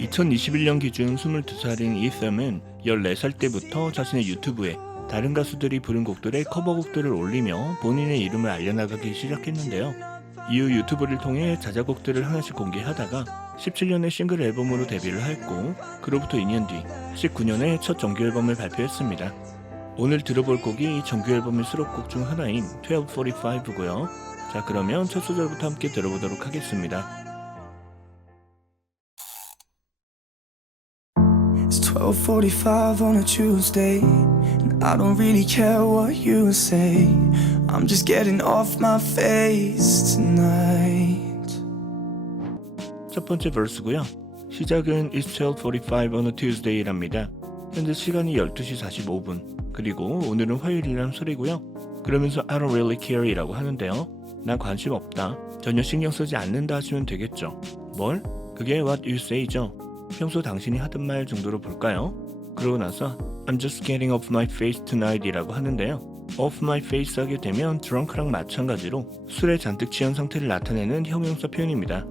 2021년 기준 22살인 이썸은 14살 때부터 자신의 유튜브에 다른 가수들이 부른 곡들의 커버곡들을 올리며 본인의 이름을 알려나가기 시작했는데요. 이후 유튜브를 통해 자작곡들을 하나씩 공개하다가 17년에 싱글 앨범으로 데뷔를 했고 그로부터 2년 뒤 19년에 첫 정규 앨범을 발표했습니다. 오늘 들어볼 곡이 이 정규 앨범의 수록곡 중 하나인 1245고요. 자 그러면 첫 소절부터 함께 들어보도록 하겠습니다. It's 12:45 on a Tuesday, and I don't really care what you say. I'm just getting off my face tonight. 첫 번째 verse고요. 시작은 It's 12:45 on a Tuesday랍니다. 현재 시간이 12시 45분. 그리고 오늘은 화요일이란 소리고요. 그러면서 I don't really care이라고 하는데요. 난 관심 없다. 전혀 신경 쓰지 않는다 하시면 되겠죠. 뭘? 그게 what you say죠. 평소 당신이 하던 말 정도로 볼까요? 그러고 나서 I'm just getting off my face tonight이라고 하는데요. off my face 하게 되면 drunk랑 마찬가지로 술에 잔뜩 취한 상태를 나타내는 형용사 표현입니다.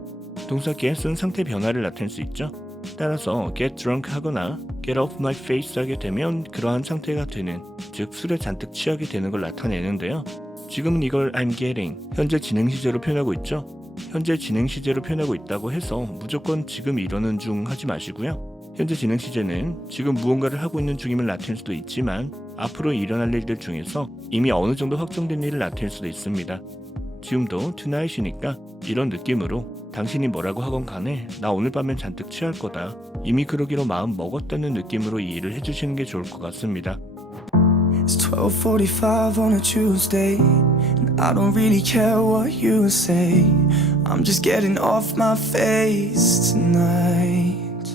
동사 get은 상태 변화를 나타낼 수 있죠. 따라서 get drunk 하거나 get off my face 하게 되면 그러한 상태가 되는 즉 술에 잔뜩 취하게 되는 걸 나타내는데요. 지금은 이걸 I'm getting 현재 진행 시제로 표현하고 있죠. 현재 진행 시제로 표현하고 있다고 해서 무조건 지금 이러는 중 하지 마시고요. 현재 진행 시제는 지금 무언가를 하고 있는 중임을 나타낼 수도 있지만 앞으로 일어날 일들 중에서 이미 어느 정도 확정된 일을 나타낼 수도 있습니다. 지금도 tonight이니까 이런 느낌으로 당신이 뭐라고 하건 간에 나 오늘 밤엔 잔뜩 취할 거다. 이미 그러기로 마음 먹었다는 느낌으로 이해를 해주시는 게 좋을 것 같습니다. It's 12:45 on a Tuesday, and I don't really care what you say. I'm just getting off my face tonight.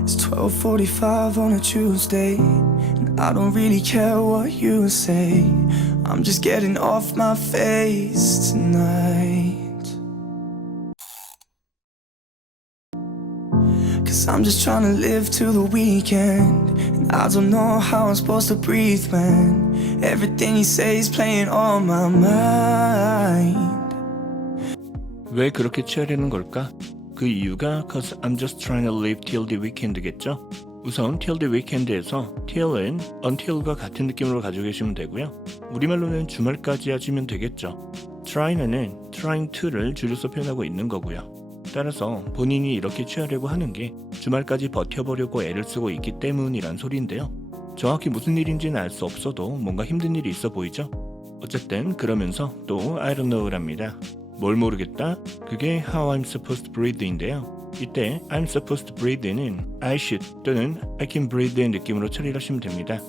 It's 12:45 on a Tuesday, and I don't really care what you say. I'm just getting off my face tonight. Cause I'm just trying to live to the weekend. And I don't know how I'm supposed to breathe when everything you say is playing on my mind. 왜 그렇게 취하려는 걸까? 그 이유가 cause I'm just trying to live till the weekend겠죠? 우선 till the weekend에서 till은 until과 같은 느낌으로 가지고 계시면 되고요. 우리말로는 주말까지 하시면 되겠죠. try는 trying to를 줄여서 표현하고 있는 거고요. 따라서 본인이 이렇게 취하려고 하는 게 주말까지 버텨보려고 애를 쓰고 있기 때문이란 소리인데요. 정확히 무슨 일인지는 알 수 없어도 뭔가 힘든 일이 있어 보이죠? 어쨌든 그러면서 또 I don't know랍니다. 뭘 모르겠다? 그게 How I'm supposed to breathe인데요. 이때 I'm supposed to breathe는 I should 또는 I can breathe의 느낌으로 처리를 하시면 됩니다.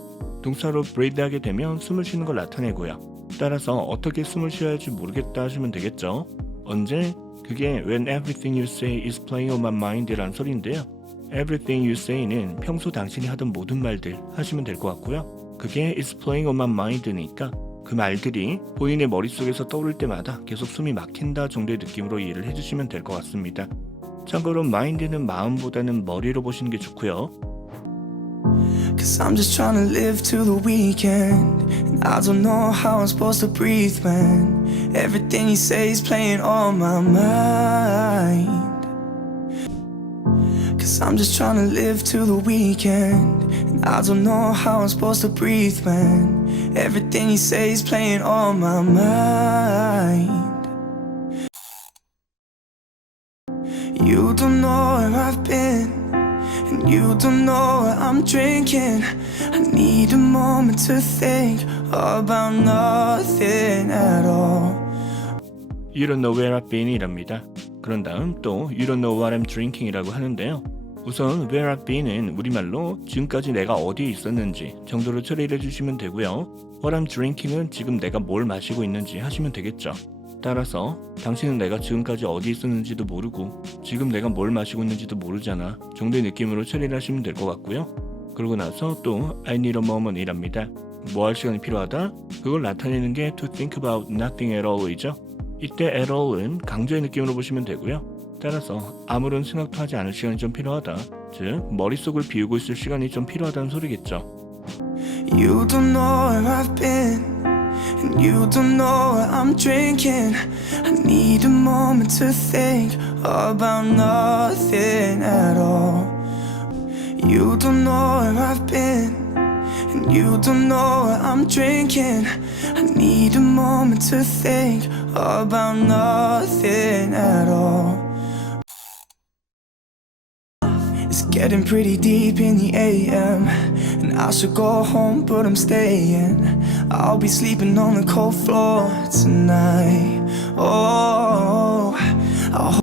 동사로 breathe 하게 되면 숨을 쉬는 걸 나타내고요. 따라서 어떻게 숨을 쉬어야 할지 모르겠다 하시면 되겠죠. 언제? 그게 when everything you say is playing on my mind라는 소리인데요. everything you say는 평소 당신이 하던 모든 말들 하시면 될 것 같고요. 그게 is playing on my mind니까 그 말들이 본인의 머릿속에서 떠오를 때마다 계속 숨이 막힌다 정도의 느낌으로 이해를 해주시면 될 것 같습니다. 참고로 mind는 마음보다는 머리로 보시는 게 좋고요. Cause I'm just trying to live to the weekend. And I don't know how I'm supposed to breathe when everything you say is playing on my mind. Cause I'm just trying to live to the weekend. And I don't know how I'm supposed to breathe when everything you say is playing on my mind. You don't know where I've been. You don't know what I'm drinking. I need a moment to think about nothing at all. You don't know where I've been이랍니다. 그런 다음 또 You don't know what I'm drinking이라고 하는데요. 우선 where I've been은 우리말로 지금까지 내가 어디에 있었는지 정도로 처리를 해주시면 되고요. What I'm drinking은 지금 내가 뭘 마시고 있는지 하시면 되겠죠. 따라서 당신은 내가 지금까지 어디 있었는지도 모르고 지금 내가 뭘 마시고 있는지도 모르잖아 정도의 느낌으로 처리를 하시면 될 것 같고요. 그러고 나서 또 I need a moment이랍니다. 뭐 할 시간이 필요하다? 그걸 나타내는 게 to think about nothing at all이죠. 이때 at all은 강조의 느낌으로 보시면 되고요. 따라서 아무런 생각도 하지 않을 시간이 좀 필요하다. 즉 머릿속을 비우고 있을 시간이 좀 필요하다는 소리겠죠. You don't know what I'm drinking. I need a moment to think about nothing at all. You don't know where I've been, and you don't know what I'm drinking. I need a moment to think about nothing at all. Getting pretty deep in the AM, and I should go home, but I'm staying. I'll be sleeping on the cold floor tonight. Oh, I'll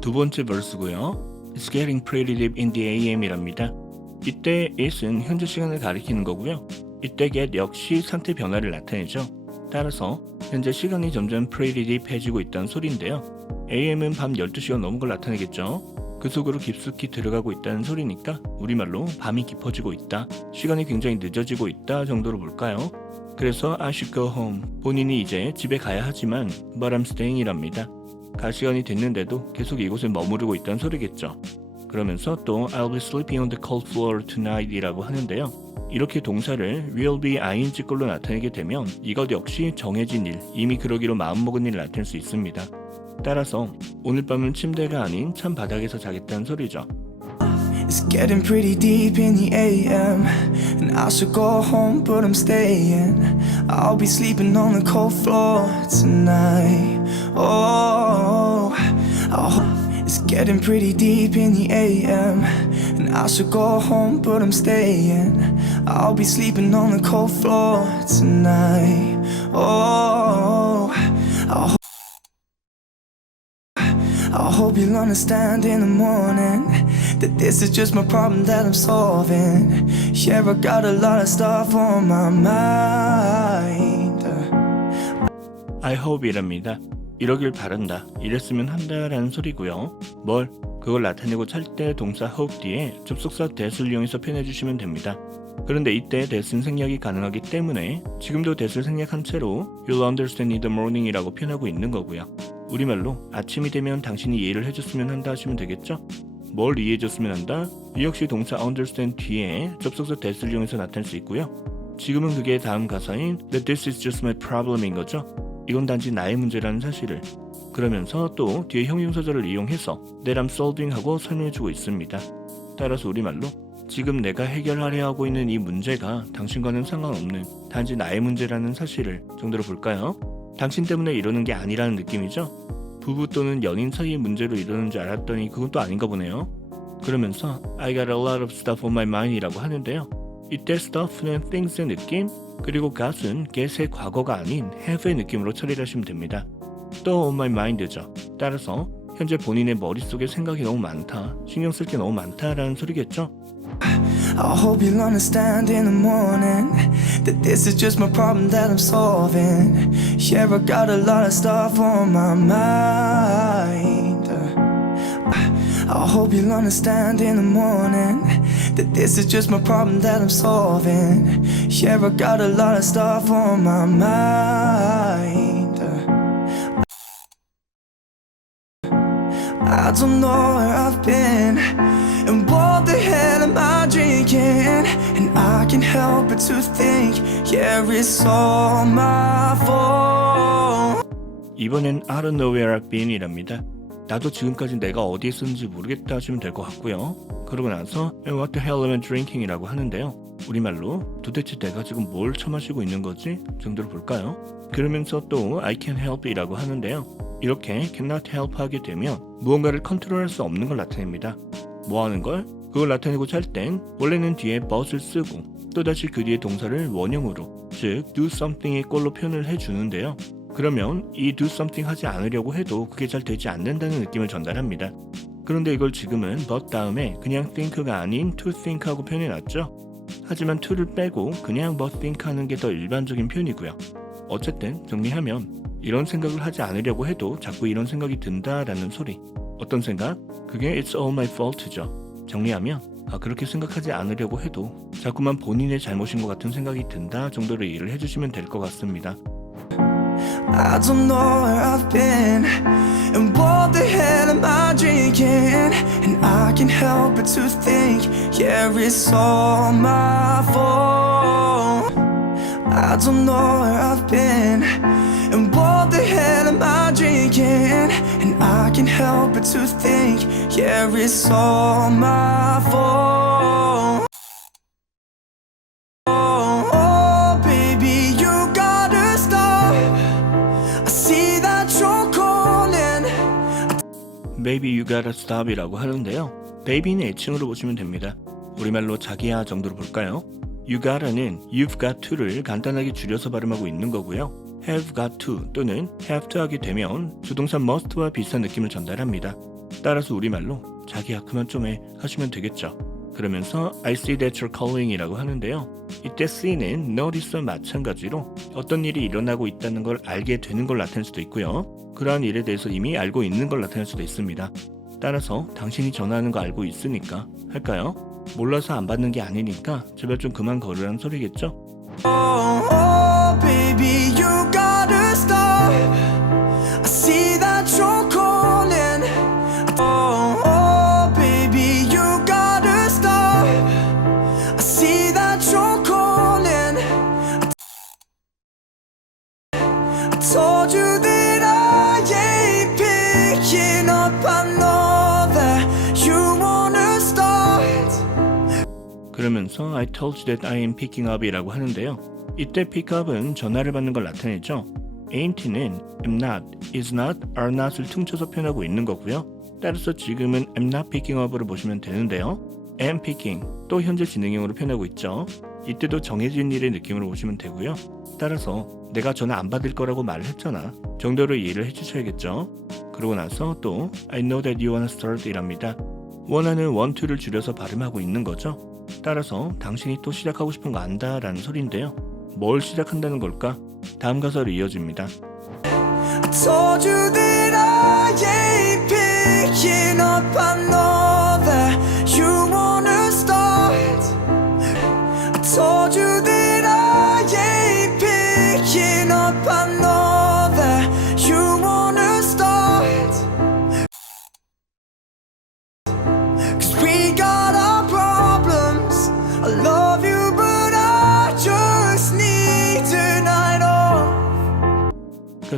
두 번째 verse고요. It's getting pretty deep in the AM이랍니다. 이때 it은 현재 시간을 가리키는 거고요. 이때 get 역시 상태 변화를 나타내죠. 따라서 현재 시간이 점점 pretty deep해지고 있다는 소리인데요. AM은 밤 12시가 넘은 걸 나타내겠죠. 그 속으로 깊숙이 들어가고 있다는 소리니까 우리말로 밤이 깊어지고 있다, 시간이 굉장히 늦어지고 있다 정도로 볼까요? 그래서 I should go home. 본인이 이제 집에 가야 하지만 but I'm staying이랍니다. 갈 시간이 됐는데도 계속 이곳에 머무르고 있다는 소리겠죠. 그러면서 또 I'll be sleeping on the cold floor tonight 이라고 하는데요. 이렇게 동사를 will be ing 걸로 나타내게 되면 이것 역시 정해진 일, 이미 그러기로 마음먹은 일을 나타낼 수 있습니다. 따라서 오늘 밤은 침대가 아닌 찬 바닥에서 자겠다는 소리죠. It's getting pretty deep in the AM, and I should go home, but I'm staying. I'll be sleeping on the cold floor tonight. Oh, oh, it's getting pretty deep in the AM, and I should go home, but I'm staying. I'll be sleeping on the cold floor tonight. Oh, I hope you'll understand in the morning that this is just my problem that I'm solving. Yeah, I got a lot of stuff on my mind. I hope이랍니다. 이러길 바란다, 이랬으면 한다라는 소리고요. 뭘? 그걸 나타내고 찰 때 동사 hope 뒤에 접속사 that을 이용해서 표현해 주시면 됩니다. 그런데 이때 that은 생략이 가능하기 때문에 지금도 that을 생략한 채로 You'll understand in the morning이라고 표현하고 있는 거고요. 우리말로 아침이 되면 당신이 이해를 해줬으면 한다 하시면 되겠죠? 뭘 이해해줬으면 한다? 이 역시 동사 understand 뒤에 접속사 that을 이용해서 나타낼 수 있고요. 지금은 그게 다음 가사인 That this is just my problem인 거죠. 이건 단지 나의 문제라는 사실을 그러면서 또 뒤에 형용사절을 이용해서 That I'm solving 하고 설명해주고 있습니다. 따라서 우리말로 지금 내가 해결하려 하고 있는 이 문제가 당신과는 상관없는 단지 나의 문제라는 사실을 정도로 볼까요? 당신 때문에 이러는 게 아니라는 느낌이죠? 부부 또는 연인 사이의 문제로 이러는 줄 알았더니 그건 또 아닌가 보네요. 그러면서 I got a lot of stuff on my mind이라고 하는데요. 이때 stuff는 things의 느낌, 그리고 got은 get의 과거가 아닌 have의 느낌으로 처리를 하시면 됩니다. 또 on my mind죠. 따라서 현재 본인의 머릿속에 생각이 너무 많다, 신경 쓸 게 너무 많다라는 소리겠죠. I hope you'll understand in the morning that this is just my problem that I'm solving. Yeah, I got a lot of stuff on my mind. I hope you'll understand in the morning that this is just my problem that I'm solving. Yeah, I got a lot of stuff on my mind. I don't know where I've been help but to think, yeah, it's all my fault. 이번엔 I don't know where I've been이랍니다. 나도 지금까지 내가 어디에 있었는지 모르겠다 하시면 될 것 같고요. 그러고 나서 And what the hell am I drinking이라고 하는데요. 우리말로 도대체 내가 지금 뭘 처마시고 있는 거지? 정도로 볼까요? 그러면서 또 I can't help이라고 하는데요. 이렇게 cannot help 하게 되면 무언가를 컨트롤할 수 없는 걸 나타냅니다. 뭐 하는 걸? 그걸 나타내고 찰땐 원래는 뒤에 but을 쓰고 또다시 그 뒤에 동사를 원형으로 즉 do something의 꼴로 표현을 해주는데요. 그러면 이 do something 하지 않으려고 해도 그게 잘 되지 않는다는 느낌을 전달합니다. 그런데 이걸 지금은 but 다음에 그냥 think가 아닌 to think 하고 표현해놨죠. 하지만 to를 빼고 그냥 but think 하는 게 더 일반적인 표현이고요. 어쨌든 정리하면 이런 생각을 하지 않으려고 해도 자꾸 이런 생각이 든다라는 소리. 어떤 생각? 그게 it's all my fault죠. 정리하면 아 그렇게 생각하지 않으려고 해도 자꾸만 본인의 잘못인 것 같은 생각이 든다 정도로 이해를 해주시면 될 것 같습니다. I don't know where I've been and what the hell am I drinking? And I can't help but to think, yeah, it's all my fault. I don't know where I've been am I drinking? And I can't help but to think, yeah, it's all my fault. Oh, oh, baby, you gotta stop. I see that you're calling. Baby you gotta stop이라고 하는데요. baby는 애칭으로 보시면 됩니다. 우리말로 자기야 정도로 볼까요? you gotta는 you've got to를 간단하게 줄여서 발음하고 있는 거고요. Have got to 또는 have to 하게 되면 조동사 must와 비슷한 느낌을 전달합니다. 따라서 우리말로 자기야 그만 좀 해 하시면 되겠죠. 그러면서 I see that you're calling이라고 하는데요. 이때 see는 notice와 마찬가지로 어떤 일이 일어나고 있다는 걸 알게 되는 걸 나타낼 수도 있고요. 그러한 일에 대해서 이미 알고 있는 걸 나타낼 수도 있습니다. 따라서 당신이 전화하는 거 알고 있으니까 할까요? 몰라서 안 받는 게 아니니까 제발 좀 그만 걸으라는 소리겠죠? 그러면서 I told you that I am picking up이라고 하는데요. 이때 pick up은 전화를 받는 걸 나타내죠. ain't는 am not, is not, are not을 퉁쳐서 표현하고 있는 거고요. 따라서 지금은 am not picking up으로 보시면 되는데요. am picking 또 현재 진행형으로 표현하고 있죠. 이때도 정해진 일의 느낌으로 보시면 되고요. 따라서 내가 전화 안 받을 거라고 말을 했잖아. 정도로 이해를 해주셔야겠죠. 그러고 나서 또 I know that you wanna start 이랍니다. 원하는 to를 줄여서 발음하고 있는 거죠. 따라서 당신이 또 시작하고 싶은 거 안다 라는 소리인데요. 뭘 시작한다는 걸까? 다음 가사로 이어집니다. Told you that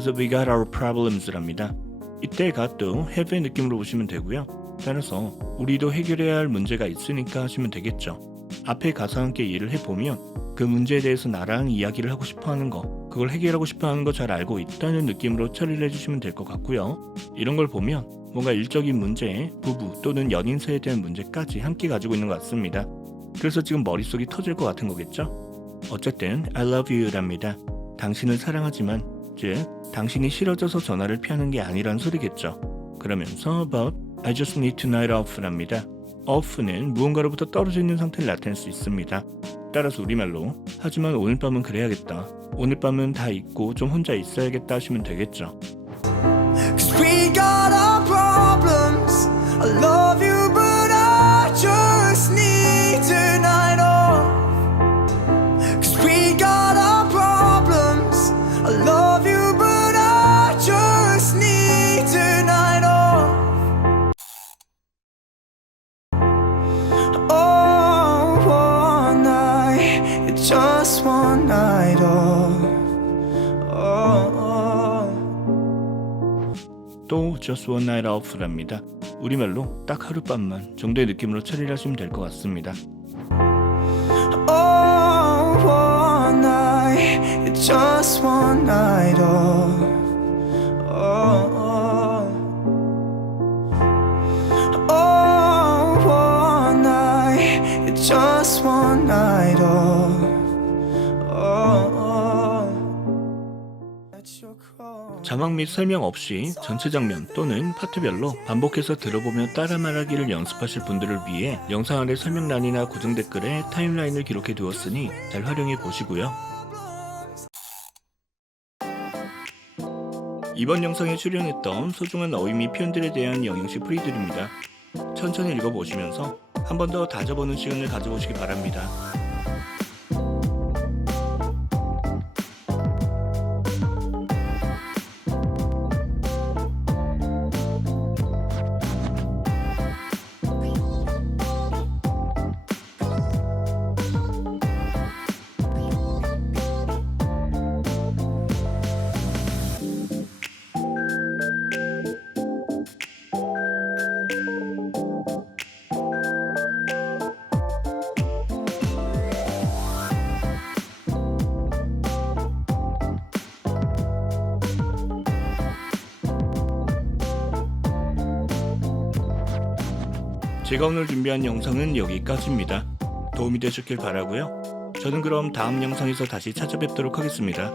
그래서 we got our problems랍니다. 이때 gat도 have의 느낌으로 보시면 되고요. 따라서 우리도 해결해야 할 문제가 있으니까 하시면 되겠죠. 앞에 가사 함께 이해를 해보면 그 문제에 대해서 나랑 이야기를 하고 싶어 하는 거, 그걸 해결하고 싶어 하는 거 잘 알고 있다는 느낌으로 처리를 해주시면 될 것 같고요. 이런 걸 보면 뭔가 일적인 문제, 부부 또는 연인 사이에 대한 문제까지 함께 가지고 있는 것 같습니다. 그래서 지금 머릿속이 터질 것 같은 거겠죠? 어쨌든 I love you랍니다. 당신을 사랑하지만 즉 당신이 싫어져서 전화를 피하는 게 아니란 소리겠죠. 그러면서 but I just need tonight off랍니다. off는 무언가로부터 떨어져 있는 상태를 나타낼 수 있습니다. 따라서 우리말로 하지만 오늘 밤은 그래야겠다. 오늘 밤은 다 잊고 좀 혼자 있어야겠다 하시면 되겠죠. 또 just one night off랍니다. 우리말로 딱 하룻밤만 정도의 느낌으로 처리를 하시면 될 것 같습니다. Oh, one night, just one night. Oh, 자막 및 설명 없이 전체 장면 또는 파트별로 반복해서 들어보며 따라 말하기를 연습하실 분들을 위해 영상 아래 설명란이나 고정 댓글에 타임라인을 기록해 두었으니 잘 활용해 보시고요. 이번 영상에 출연했던 소중한 어휘 및 표현들에 대한 영양식 프리드립니다. 천천히 읽어보시면서 한 번 더 다져보는 시간을 가져보시기 바랍니다. 제가 오늘 준비한 영상은 여기까지입니다. 도움이 되셨길 바라고요. 저는 그럼 다음 영상에서 다시 찾아뵙도록 하겠습니다.